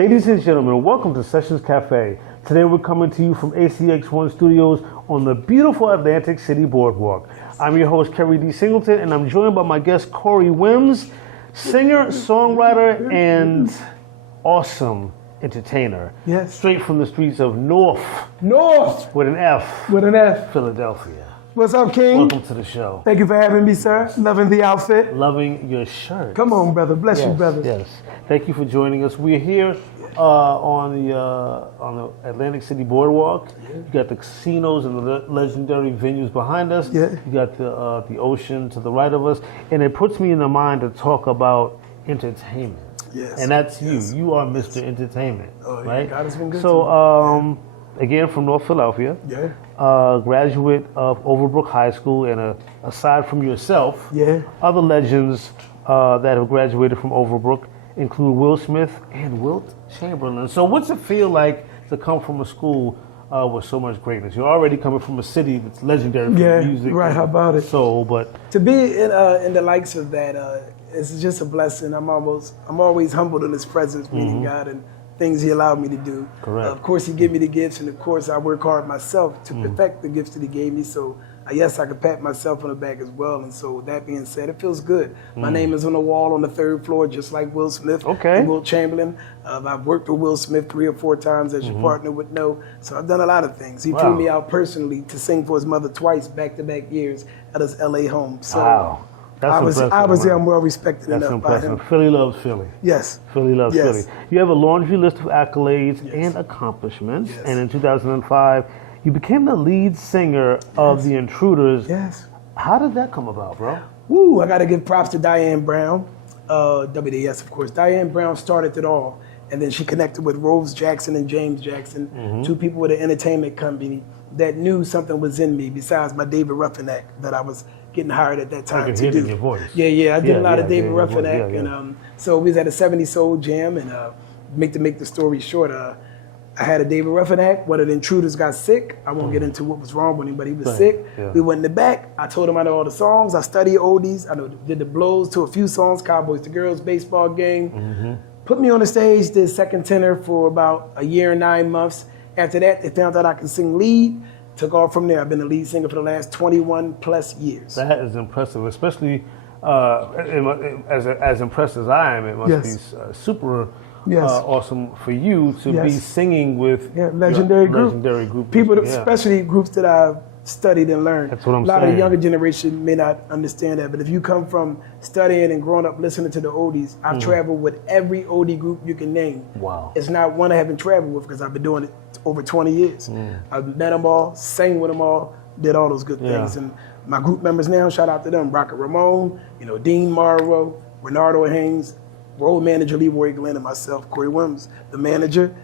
Ladies and gentlemen, welcome to Sessions Café. Today we're coming to you from ACX1 Studios on the beautiful Atlantic City Boardwalk. I'm your host, Keri Singleton, and I'm joined by my guest, Corey Wims, singer, songwriter, and awesome entertainer. Yes. Straight from the streets of North. With an F. With an F. Philadelphia. What's up, King? Welcome to the show. Thank you for having me, sir. Loving the outfit. Loving your shirt. Come on, brother. Bless you, brother. Yes. Thank you for joining us. We're here on the Atlantic City Boardwalk. You got the casinos and the legendary venues behind us. Yeah. You got the ocean to the right of us, and it puts me in the mind to talk about entertainment. Yes. And that's you. Yes. You are Mr. Entertainment, right? God has been good so, to me. Again, from North Philadelphia. Yeah. Graduate of Overbrook High School, and aside from yourself, other legends that have graduated from Overbrook include Will Smith and Wilt Chamberlain. So what's it feel like to come from a school with so much greatness? You're already coming from a city that's legendary for music. Right, how about it? So, but to be in the likes of that, it's just a blessing. I'm always humbled in His presence, meeting God and things He allowed me to do. Correct. Of course, He gave me the gifts, and of course, I work hard myself to perfect the gifts that He gave me. So, yes, I could pat myself on the back as well. And so, that being said, it feels good. My name is on the wall on the 3rd floor, just like Will Smith and Wilt Chamberlain. I've worked with Will Smith 3 or 4 times, as your partner would know. So, I've done a lot of things. He flew me out personally to sing for his mother twice, back-to-back years at his L.A. home. So, That's I was there. I'm well respected enough impressive. by him. Philly loves Philly. Yes. Philly loves Philly. You have a laundry list of accolades and accomplishments. And in 2005, you became the lead singer of The Intruders. Yes. How did that come about, bro? Woo, I got to give props to Dionn Brown. WDS, of course. Dionn Brown started it all. And then she connected with Rose Jackson and James Jackson, 2 people with an entertainment company that knew something was in me besides my David Ruffin act that I was getting hired at that time to do. Your voice. Yeah, I did a lot of David Ruffin act. And so we was at a 70 Soul Jam, and make the story short, I had a David Ruffin act. One of the Intruders got sick. I won't get into what was wrong with him, but he was sick. We went in the back. I told him I know all the songs. I studied oldies. I did the blows to a few songs, Cowboys to Girls, Baseball Game. Put me on the stage, did second tenor for about a year and 9 months. After that, they found out I could sing lead. Took off from there. I've been the lead singer for the last 21 plus years. That is impressive, especially as impressed as I am. It must be super awesome for you to be singing with legendary group. People, especially groups that I've studied and learned. That's what I'm saying. A lot saying. of the younger generation may not understand that, but if you come from studying and growing up listening to the oldies, I've traveled with every oldie group you can name. Wow. It's not one I haven't traveled with because I've been doing it over 20 years. I've met them all, sang with them all, did all those good things. And my group members now, shout out to them, Rocket Ramon, Dean Morrow, Renardo Haynes, road manager Leroy Glenn, and myself, Corey Wims, the manager,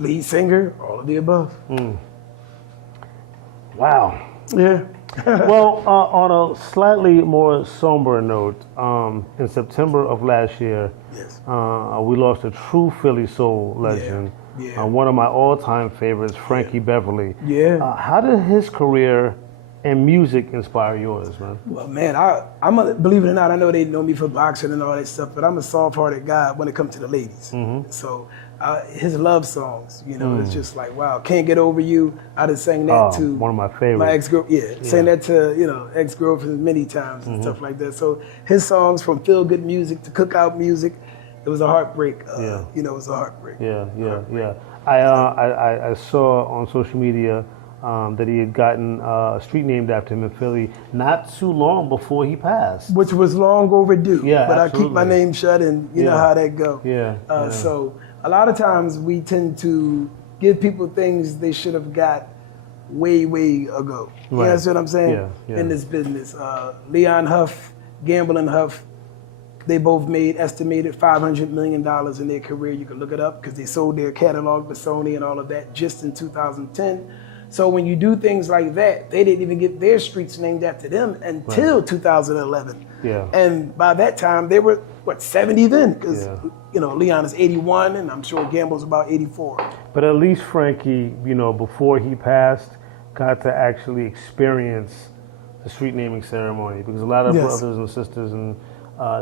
lead singer, all of the above. Wow. Yeah. Well, on a slightly more somber note, in September of last year, we lost a true Philly soul legend, one of my all-time favorites, Frankie Beverly. How did his career and music inspire yours, man? Well, man, believe it or not, I know they know me for boxing and all that stuff, but I'm a soft-hearted guy when it comes to the ladies. So his love songs, it's just like, wow, Can't Get Over You. I done sang that to one of my favorites. My ex-girl, sang that to, ex-girlfriends many times and stuff like that. So his songs, from feel-good music to cookout music, it was a heartbreak. It was a heartbreak. I saw on social media that he had gotten a street named after him in Philly not too long before he passed. Which was long overdue. But absolutely. I keep my name shut, and you know how that go. So a lot of times we tend to give people things they should have got way ago. You know what I'm saying? In this business. Leon Huff, Gamble and Huff, they both made estimated $500 million in their career. You can look it up because they sold their catalog to Sony and all of that just in 2010. So when you do things like that, they didn't even get their streets named after them until 2011. And by that time, they were, 70 then? Because, Leon is 81, and I'm sure Gamble's about 84. But at least Frankie, before he passed, got to actually experience the street naming ceremony, because a lot of brothers and sisters, and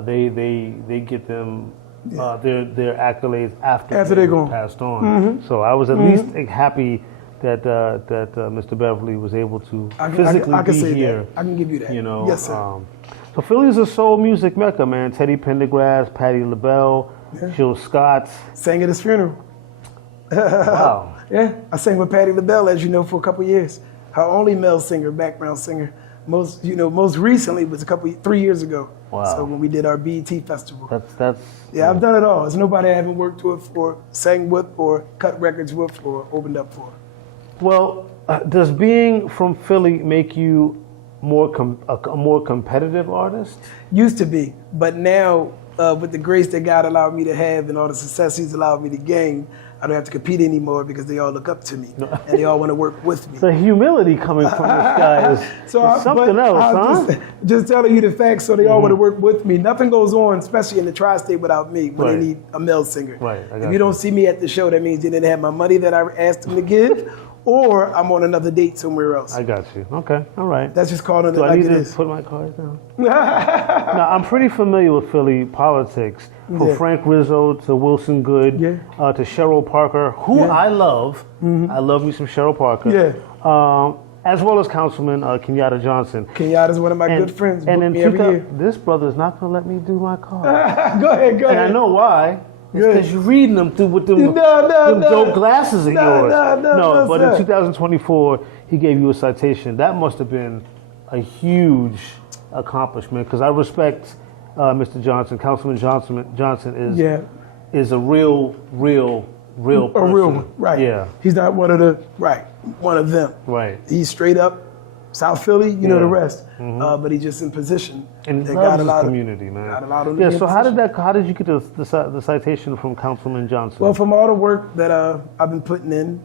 they get them their accolades after they're they gone. Passed on. So I was at least happy that Mr. Beverly was able to physically I can be say here. That. I can give you that. You know, yes, sir. So Philly's a soul music mecca, man. Teddy Pendergrass, Patti LaBelle, Jill Scott. Sang at his funeral. Wow. Yeah, I sang with Patti LaBelle, as you know, for a couple of years. Her only male singer, background singer. Most recently was 3 years ago. Wow. So when we did our BET festival. That's. Yeah, I've done it all. There's nobody I haven't worked with or sang with or cut records with or opened up for. Well, does being from Philly make you a more competitive artist? Used to be, but now with the grace that God allowed me to have and all the success He's allowed me to gain, I don't have to compete anymore because they all look up to me and they all want to work with me. The humility coming from this guy is something else, huh? Just telling you the facts so they all want to work with me. Nothing goes on, especially in the tri-state, without me when they need a male singer. Right. If you don't see me at the show, that means they didn't have my money that I asked them to give, or I'm on another date somewhere else. I got you. Okay, all right. That's just calling it like it is. Do I need is. to put my cards down? Now, I'm pretty familiar with Philly politics, from Frank Rizzo to Wilson Good to Cheryl Parker, who I love. I love me some Cheryl Parker. As well as Councilman Kenyatta Johnson. Kenyatta's one of my good friends. And in every year. This brother's not going to let me do my card. Go ahead. And I know why. It's because you're reading them through with them dope glasses of yours. No, but in 2024, he gave you a citation. That must have been a huge accomplishment because I respect Mr. Johnson. Councilman Johnson is a real person. A real one, right. Yeah. He's not one of them. Right. He's straight up South Philly, you know the rest. But he's just in position. And he loves his community, man. God allowed him to be in so position. how did you get the citation from Councilman Johnson? Well, from all the work that I've been putting in,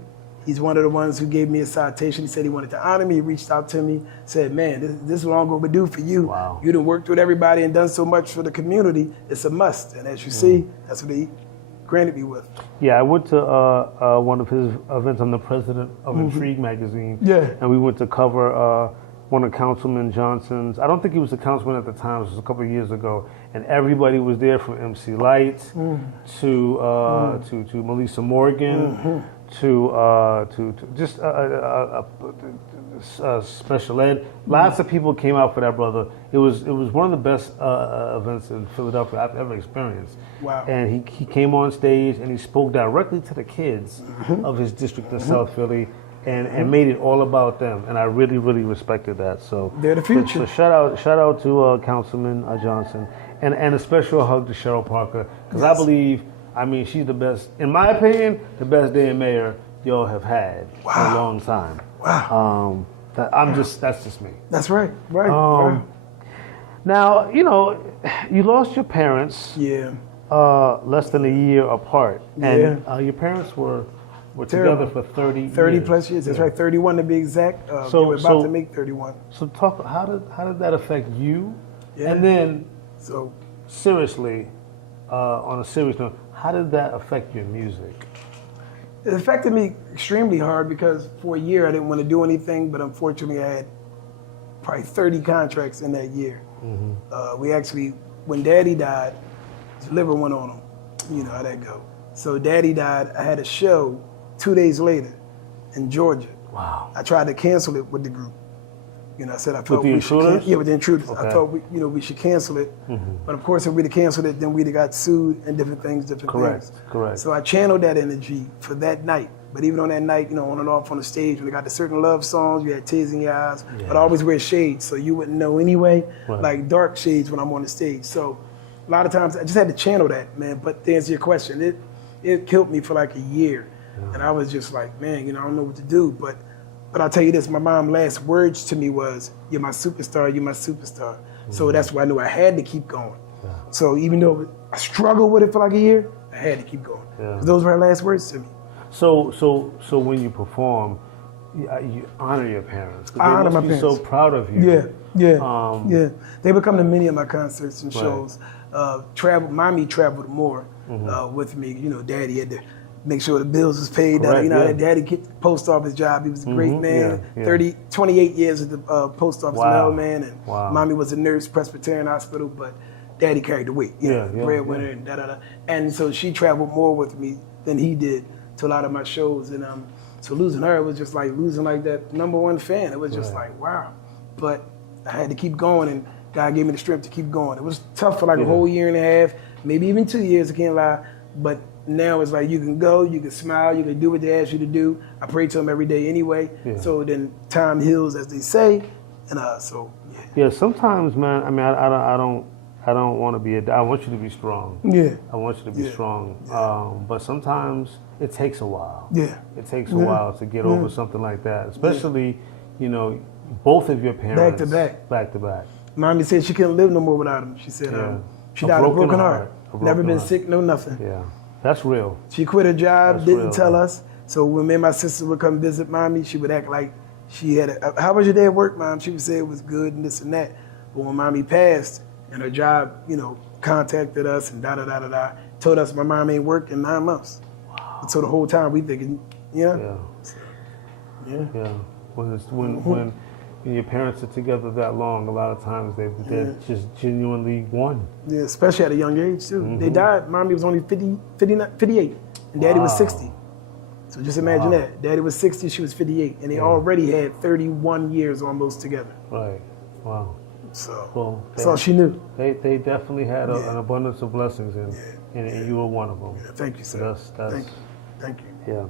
he's one of the ones who gave me a citation. He said he wanted to honor me. He reached out to me, said, man, this is long overdue for you. Wow. You done worked with everybody and done so much for the community. It's a must. And as you see, that's what he granted me with. Yeah, I went to one of his events. I'm the president of Intrigue magazine. Yeah. And we went to cover one of Councilman Johnson's. I don't think he was a councilman at the time. It was a couple of years ago. And everybody was there, from MC Light to Melissa Morgan to just special ed. Lots of people came out for that, brother. It was one of the best events in Philadelphia I've ever experienced. Wow. And he came on stage and he spoke directly to the kids of his district in South Philly and made it all about them. And I really, really respected that. So they're the future. So shout out to Councilman Johnson and a special hug to Cheryl Parker because I believe, she's the best, in my opinion, the best day mayor y'all have had in a long time. Wow. That's just me. That's right. Right. Now, you lost your parents. Yeah. Less than a year apart. And your parents were together for 30 plus years. That's right. 31 to be exact. So we're about to make 31. So talk. How did that affect you? Yeah. And then, seriously, on a serious note, how did that affect your music? It affected me extremely hard because for a year I didn't want to do anything, but unfortunately I had probably 30 contracts in that year. We actually, when Daddy died, his liver went on him. You know how that go. So Daddy died. I had a show 2 days later in Georgia. Wow. I tried to cancel it with the group. I said I felt with the Intruders? with the Intruders. Okay. I thought we should cancel it. But of course, if we'd have canceled it, then we'd have got sued and different things. Correct. So I channeled that energy for that night. But even on that night, on and off on the stage, when they got the certain love songs, you had tears in your eyes. Yeah. But I always wear shades, so you wouldn't know anyway, like dark shades when I'm on the stage. So a lot of times I just had to channel that, man. But to answer your question, it killed me for like a year. Yeah. And I was just like, man, I don't know what to do. But I'll tell you this, my mom's last words to me was, you're my superstar, you're my superstar. So that's why I knew I had to keep going. Yeah. So even though I struggled with it for like a year, I had to keep going. Yeah. Those were her last words to me. So when you perform, you honor your parents. I honor my parents. So proud of you. Yeah. They would come to many of my concerts and shows. Mommy traveled more with me. Daddy had to make sure the bills was paid. Daddy kept the post office job. He was a great man. 28 years at the post office mailman, and Mommy was a nurse, Presbyterian Hospital. But Daddy carried the weight. Breadwinner and da-da-da. And so she traveled more with me than he did to a lot of my shows. And so losing her, it was just like losing like that number one fan. It was just like, wow. But I had to keep going, and God gave me the strength to keep going. It was tough for like a whole year and a half, maybe even 2 years, I can't lie. But now it's like you can go, you can smile, you can do what they ask you to do. I pray to them every day anyway. So then time heals, as they say. And Yeah, sometimes, man, I mean, I don't want to be I want you to be strong. Yeah. I want you to be strong. But sometimes it takes a while. Yeah. It takes a while to get over something like that, especially, you know, both of your parents. Back to back. Mommy said she couldn't live no more without him. She said she died of a broken heart. Never been sick, no nothing. Yeah, that's real. She quit her job, didn't tell us. So when me and my sister would come visit Mommy, she would act like she had how was your day at work, Mom? She would say it was good and this and that. But when Mommy passed and her job, you know, contacted us and da-da-da-da-da, told us my mom ain't worked in 9 months. Wow. And so the whole time we thinking, Yeah. When your parents are together that long, a lot of times they're just genuinely one. Yeah, especially at a young age too. They died. Mommy was only 58, and Daddy was 60. So just imagine that. Daddy was 60, she was 58, and they already had 31 years almost together. Right. Wow. So that's all she knew. They definitely had an abundance of blessings, and you were one of them. Yeah, thank you, sir. Thank you. Yeah.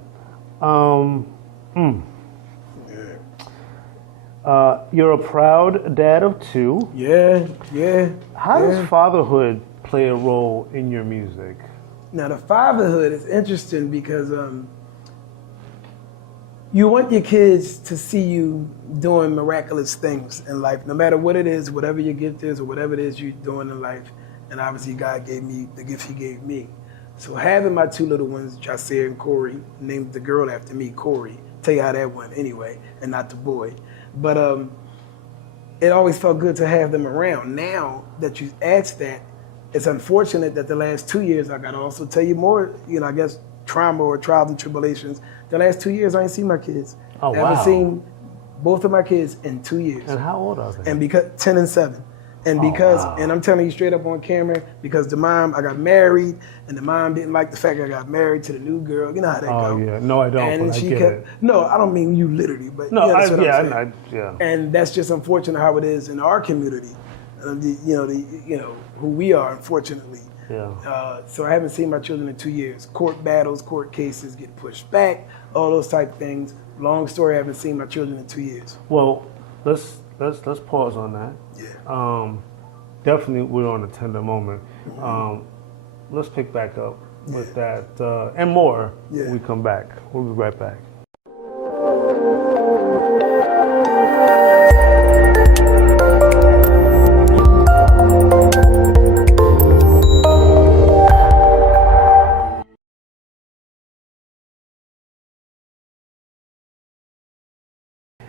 You're a proud dad of 2. Yeah. How does fatherhood play a role in your music? Now, the fatherhood is interesting because you want your kids to see you doing miraculous things in life, no matter what it is, whatever your gift is or whatever it is you're doing in life. And obviously, God gave me the gift He gave me. So having my 2 little ones, Jaser and Corey, named the girl after me, Corey. Tell you how that went anyway, and not the boy. But it always felt good to have them around. Now that you asked that, it's unfortunate that the last 2 years, I gotta also tell you more, I guess trauma or trials and tribulations. The last 2 years, I ain't seen my kids. Oh, I haven't seen both of my kids in 2 years. And how old are they? And because 10 and 7. And and I'm telling you straight up on camera, because the mom, I got married, and the mom didn't like the fact I got married to the new girl. You know how that goes. Oh, yeah. No, I don't, and but she I get it. No, I don't mean you literally, but no, you understand what I'm saying. Yeah. And that's just unfortunate how it is in our community, who we are, unfortunately. Yeah. So I haven't seen my children in 2 years. Court battles, court cases get pushed back, all those type of things. Long story, I haven't seen my children in 2 years. Well, let's pause on that. Yeah. Definitely, we're on a tender moment. Let's pick back up with that and more when we come back. We'll be right back.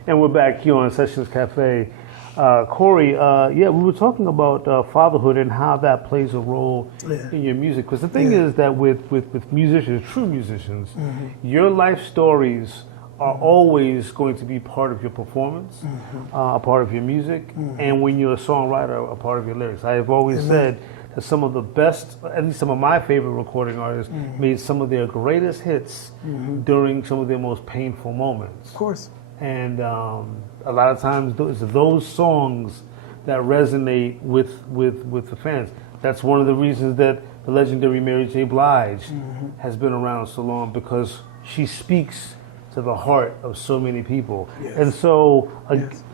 And we're back here on Sessions Cafe. Corey, we were talking about fatherhood and how that plays a role in your music. Because the thing is that with musicians, true musicians, your life stories are always going to be part of your performance, a part of your music, and when you're a songwriter, a part of your lyrics. I have always said that some of the best, at least some of my favorite recording artists, made some of their greatest hits during some of their most painful moments. Of course. And a lot of times it's those songs that resonate with the fans. That's one of the reasons that the legendary Mary J. Blige has been around so long, because she speaks to the heart of so many people. Yes. And so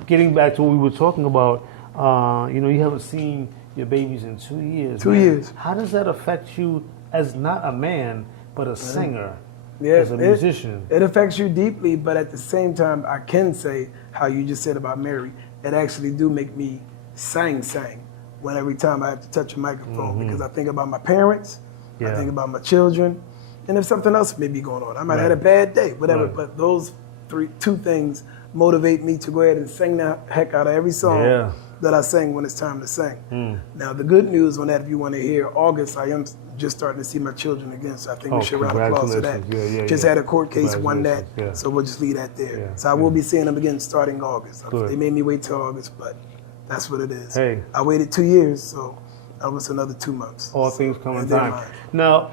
getting back to what we were talking about, you haven't seen your babies in 2 years. 2 years. How does that affect you as not a man, but a singer? As a musician. It affects you deeply, but at the same time, I can say how you just said about Mary, it actually do make me sing when every time I have to touch a microphone, because I think about my parents, I think about my children, and if something else may be going on. I might have had a bad day, whatever, but those two things motivate me to go ahead and sing the heck out of every song that I sing when it's time to sing. Now, the good news on that, if you want to hear, August, I am just starting to see my children again, so I think we should round of applause for that. Just had a court case, won that, so we'll just leave that there. So I will be seeing them again starting August. They made me wait till August, but that's what it is. I waited 2 years, so almost another 2 months. All things come in time. Now,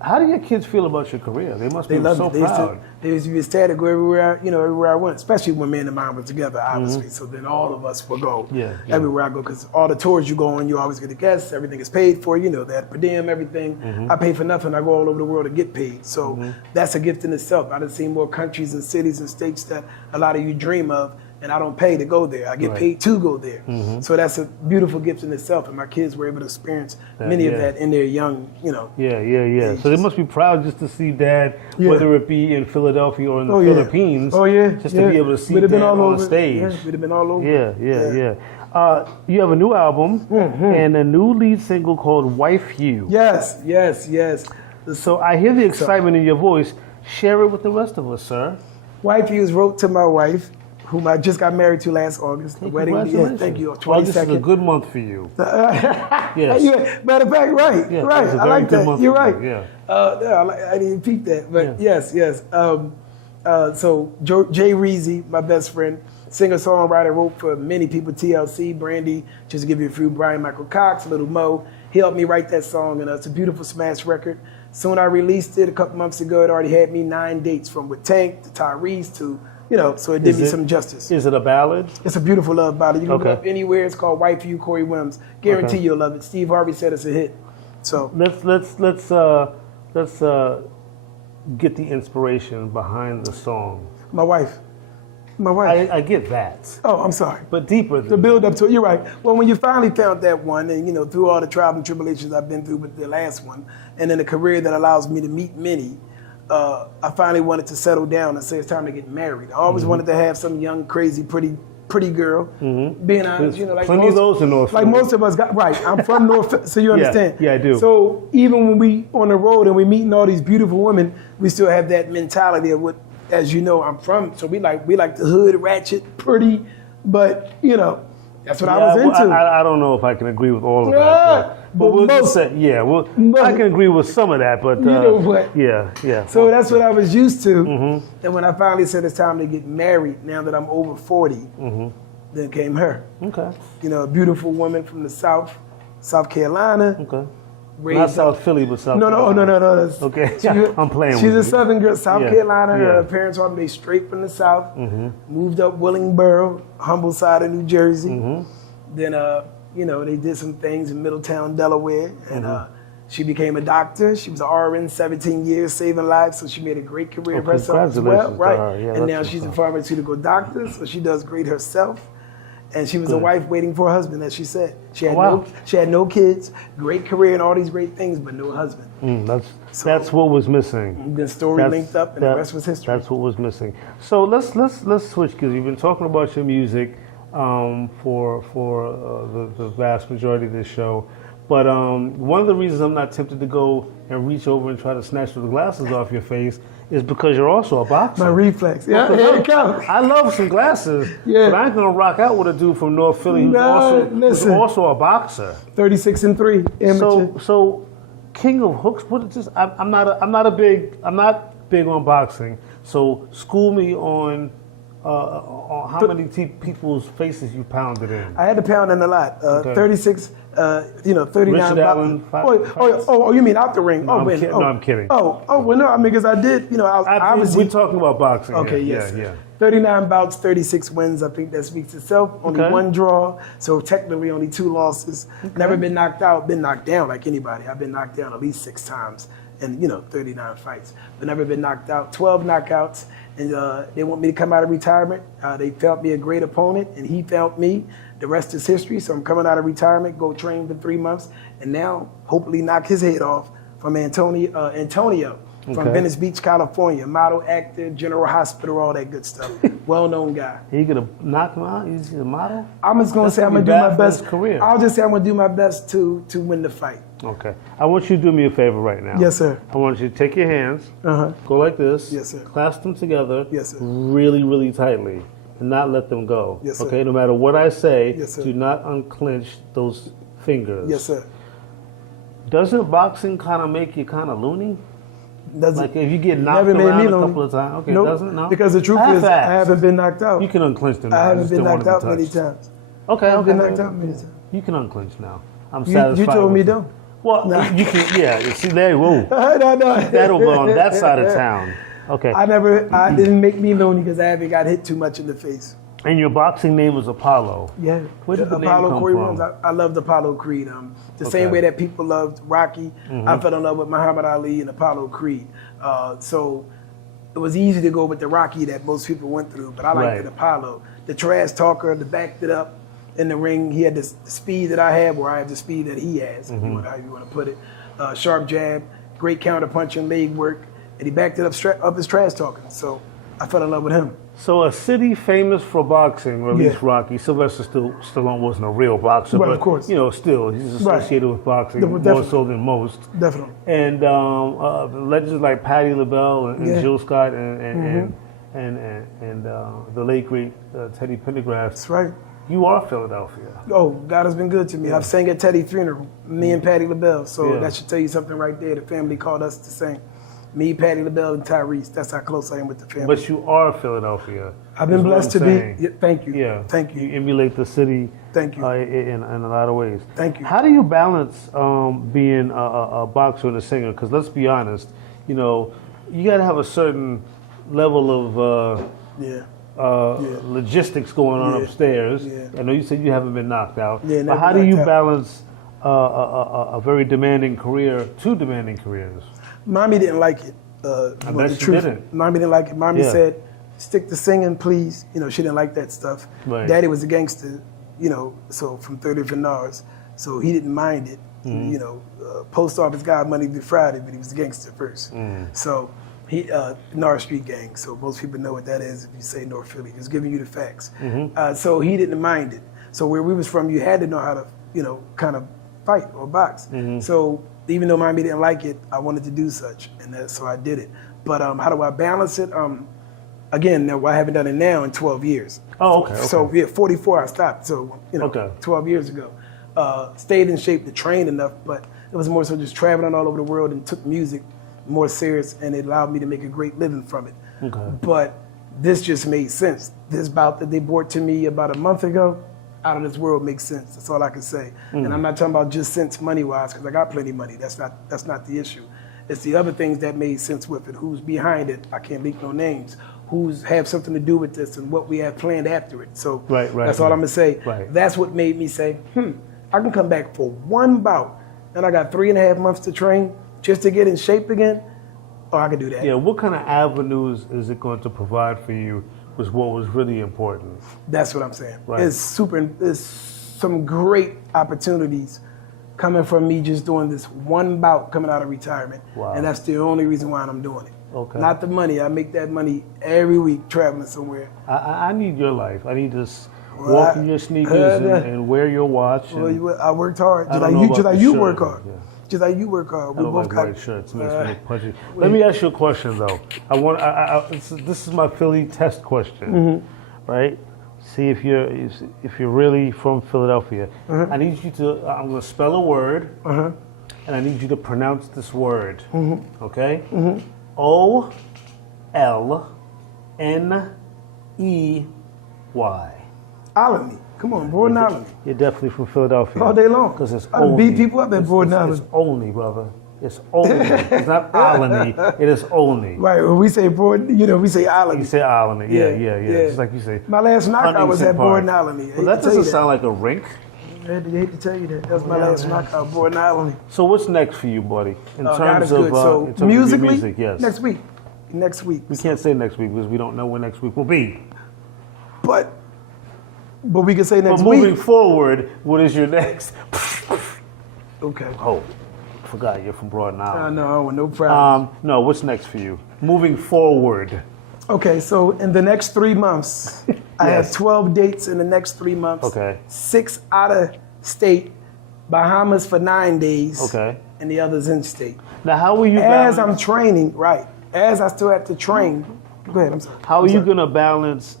how do your kids feel about your career? They must be so proud. They used to be ecstatic everywhere I went, especially when me and the mom were together, obviously. So then all of us will go everywhere I go, because all the tours you go on, you always get the guests. Everything is paid for. They had per diem, everything. I pay for nothing. I go all over the world to get paid. So that's a gift in itself. I've seen more countries and cities and states that a lot of you dream of, and I don't pay to go there. I get paid to go there. So that's a beautiful gift in itself, and my kids were able to experience many of that in their young, ages. So they must be proud just to see Dad, whether it be in Philadelphia or in the Philippines. Just to be able to see Dad on stage. We'd have been all over. You have a new album and a new lead single called Wife You. Yes. So I hear the excitement in your voice. Share it with the rest of us, sir. Wife You is wrote to my wife, whom I just got married to last August. The wedding, thank you. 22nd. Well, this is a good month for you. Yes. Matter of fact, right. I like that. You're right. I didn't peep that, but yes. So Jay Reezy, my best friend, singer-songwriter, wrote for many people, TLC, Brandy, just to give you a few, Brian Michael Cox, Little Mo. He helped me write that song, and it's a beautiful smash record. Soon I released it a couple months ago. It already had me 9 dates, from with Tank to Tyrese to so it did me some justice. Is it a ballad? It's a beautiful love ballad. You can look it up anywhere. It's called Wife You, Corey Wims. Guarantee you'll love it. Steve Harvey said it's a hit. So let's get the inspiration behind the song. My wife. I get that. Oh, I'm sorry. But deeper than the build up to it. You're right. Well, when you finally found that one, and through all the trials and tribulations I've been through with the last one, and then a career that allows me to meet many. I finally wanted to settle down and say it's time to get married. I always wanted to have some young, crazy, pretty girl. Being honest, like plenty of those in North. Like most of us got right. I'm from North, so you understand. Yeah, I do. So even when we on the road and we meeting all these beautiful women, we still have that mentality of what, as you know, I'm from. So we like the hood, ratchet, pretty, but that's what I was into. I don't know if I can agree with all of that. But we'll just say, I can agree with some of that, but you know what? Yeah. So that's what I was used to. And when I finally said it's time to get married, now that I'm over 40, then came her. Okay. A beautiful woman from the South Carolina. Okay. Not South Philly, but South Carolina. No. Okay, I'm playing with you. She's a a Southern girl, South Carolina. Her parents are they straight from the South. Moved up Willingboro, humble side of New Jersey. Then, they did some things in Middletown, Delaware. And she became a doctor. She was an RN 17 years, saving lives. So she made a great career for herself as well. Right. And now she's a pharmaceutical doctor. So she does great herself. And she was a wife waiting for a husband, as she said. She had no kids, great career and all these great things, but no husband. That's what was missing. The story linked up, and the rest was history. That's what was missing. So let's switch, because you've been talking about your music for the vast majority of this show. But one of the reasons I'm not tempted to go and reach over and try to snatch the glasses off your face is because you're also a boxer. My reflex. Yeah, here it comes. I love some glasses, but I ain't gonna rock out with a dude from North Philly who's also a boxer. 36-3. Amateur. So King of Hooks. I'm not big on boxing. So school me on how many people's faces you pounded in. I had to pound in a lot. 36. 39. Richard Allen. You mean out the ring? No, I'm kidding. Well, no, I mean, because I did, we're talking about boxing. Okay, yes. Yeah. 39 bouts, 36 wins. I think that speaks itself. Only one draw, so technically only 2 losses. Never been knocked out, been knocked down like anybody. I've been knocked down at least 6 times in, 39 fights. But never been knocked out, 12 knockouts. And they want me to come out of retirement. They felt me a great opponent, and he felt me. The rest is history. So I'm coming out of retirement, go train for 3 months, and now hopefully knock his head off from Antonio from Venice Beach, California. Model, actor, General Hospital, all that good stuff. Well-known guy. You gonna knock him out? He's a model? I'm just gonna say I'm gonna do my best. Career. I'll just say I'm gonna do my best to win the fight. Okay. I want you to do me a favor right now. Yes, sir. I want you to take your hands, go like this. Yes, sir. Clasp them together. Yes, sir. Really, really tightly. And not let them go. Yes, sir. Okay, no matter what I say, yes, sir. Do not unclench those fingers. Yes, sir. Doesn't boxing kind of make you kind of loony? Doesn't. Like if you get knocked around a couple of times? Okay, nope. Doesn't? No? Because the truth is, I haven't been knocked out. You can unclench them now. I haven't been knocked out many times. Okay, I've been knocked out many times. You can unclench now. I'm satisfied. You told me don't. Well, you can, you see, there, whoa. No. That'll go on that side of town. Okay. I didn't make me lonely because I haven't got hit too much in the face. And your boxing name was Apollo. Yeah. Where did the Apollo name come Corey from? Wims. I loved Apollo Creed. The same way that people loved Rocky, I fell in love with Muhammad Ali and Apollo Creed. So it was easy to go with the Rocky that most people went through, but I liked the Apollo. The trash talker, the backed it up in the ring. He had the speed that I have, or I have the speed that he has, however you want to put it. Sharp jab, great counter punching, leg work, and he backed it up his trash talking. So I fell in love with him. So a city famous for boxing, or at least Rocky. Sylvester Stallone wasn't a real boxer, but of course. Still he's associated with boxing more so than most. Definitely. And legends like Patti LaBelle and Jill Scott and the late great Teddy Pendergrass. That's right. You are Philadelphia. Oh, God has been good to me. Yeah. I've sang at Teddy's funeral, me and Patti LaBelle. So that should tell you something right there. The family called us to sing. Me, Patti LaBelle, and Tyrese. That's how close I am with the family. But you are Philadelphia. I've been blessed to be. Yeah, thank you. Yeah. Thank you. You emulate the city. Thank you. In a lot of ways. Thank you. How do you balance being a boxer and a singer? Because let's be honest, you got to have a certain level of logistics going on upstairs. Yeah. I know you said you haven't been knocked out. Yeah, but how do you balance a very demanding career, two demanding careers? Mommy didn't like it. I bet she didn't. Mommy didn't like it. Mommy said, stick to singing, please. She didn't like that stuff. Right. Daddy was a gangster, so from 30 Vennars. So he didn't mind it. Post office guy Monday through Friday, but he was a gangster first. So he, North Street Gang. So most people know what that is if you say North Philly. Just giving you the facts. So he didn't mind it. So where we was from, you had to know how to, kind of fight or box. So even though Mommy didn't like it, I wanted to do such, and so I did it. But how do I balance it? Again, now I haven't done it now in 12 years. Oh, okay. So 44 I stopped. So 12 years ago, stayed in shape to train enough, but it was more so just traveling all over the world and took music more serious, and it allowed me to make a great living from it. Okay. But this just made sense. This bout that they brought to me about a month ago, out of this world makes sense. That's all I can say. And I'm not talking about just sense money-wise, because I got plenty of money. That's not the issue. It's the other things that made sense with it. Who's behind it? I can't leak no names. Who's have something to do with this and what we have planned after it. So that's all I'm gonna say. Right. That's what made me say, I can come back for one bout, and I got 3.5 months to train just to get in shape again. Oh, I can do that. Yeah. What kind of avenues is it going to provide for you? Was what was really important. That's what I'm saying. Right. It's some great opportunities coming from me just doing this one bout coming out of retirement. Wow. And that's the only reason why I'm doing it. Okay. Not the money. I make that money every week traveling somewhere. I need your life. I need to walk in your sneakers and wear your watch. I worked hard. Just like you work hard. Yeah. Just like you work hard. We both like white shirts. Makes me look punchy. Let me ask you a question though. This is my Philly test question, right? See if you're really from Philadelphia. I need you to. I'm going to spell a word, and I need you to pronounce this word. Okay? O-L-N-E-Y. Alany. Come on, Borden Alany. You're definitely from Philadelphia. All day long. Because it's I beat people up at Borden Alany. It's only, brother. It's only. It's not Alany. It is only. Right. When we say Borden, we say Alany. You say Alany. Yeah. Just like you say. My last knockout was at Borden Alany. Well, that doesn't sound like a rink. I hate to tell you that. That was my last knockout, Borden Alany. So what's next for you, buddy? In terms of musically, music, yes. Next week. We can't say next week because we don't know when next week will be. But we can say next week. But moving forward, what is your next? Okay. Oh, forgot you're from Broad Island. No, no problem. No, what's next for you? Moving forward. Okay, so in the next 3 months, I have 12 dates in the next 3 months. Okay. 6 out of state, Bahamas for 9 days. Okay. And the others in state. Now, how will you balance? As I'm training, right? As I still have to train. Go ahead. I'm sorry. How are you gonna balance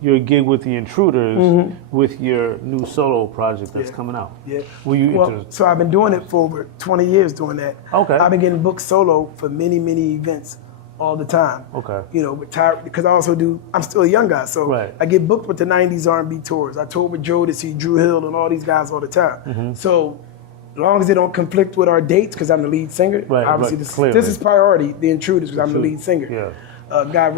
your gig with the Intruders with your new solo project that's coming out? Yeah. So I've been doing it for over 20 years doing that. Okay. I've been getting booked solo for many, many events all the time. Okay. You know, because I'm still a young guy, so I get booked with the 90s R&B tours. I toured with Jodeci, Drew Hill, and all these guys all the time. Mm-hmm. So as long as they don't conflict with our dates, because I'm the lead singer, obviously this is priority, The Intruders, because I'm the lead singer. Yeah. God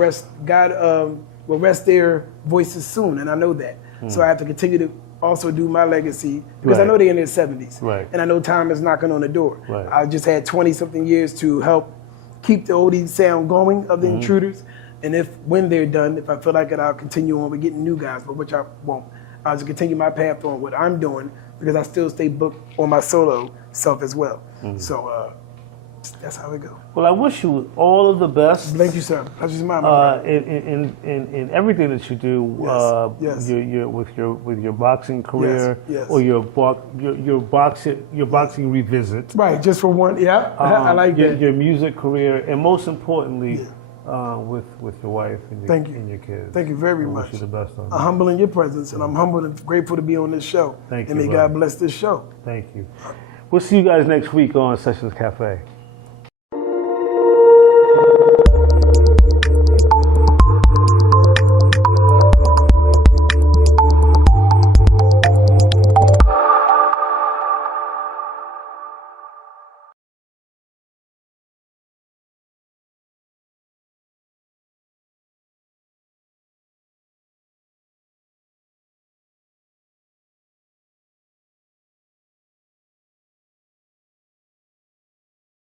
will rest their voices soon, and I know that. So I have to continue to also do my legacy, because I know they're in their 70s. And I know time is knocking on the door. I just had 20-something years to help keep the oldie sound going of the Intruders. And when they're done, if I feel like it, I'll continue on with getting new guys, but which I won't. I'll just continue my path on what I'm doing, because I still stay booked on my solo self as well. So that's how it goes. Well, I wish you all of the best. Thank you, sir. Pleasure's mine. In everything that you do, with your boxing career, or your boxing revisit. Right, just for one. Yeah, I like that. Your music career, and most importantly, with your wife and your kids. Thank you very much. I wish you the best on that. I'm humble in your presence, and I'm humbled and grateful to be on this show. Thank you. And may God bless this show. Thank you. We'll see you guys next week on Sessions Cafe.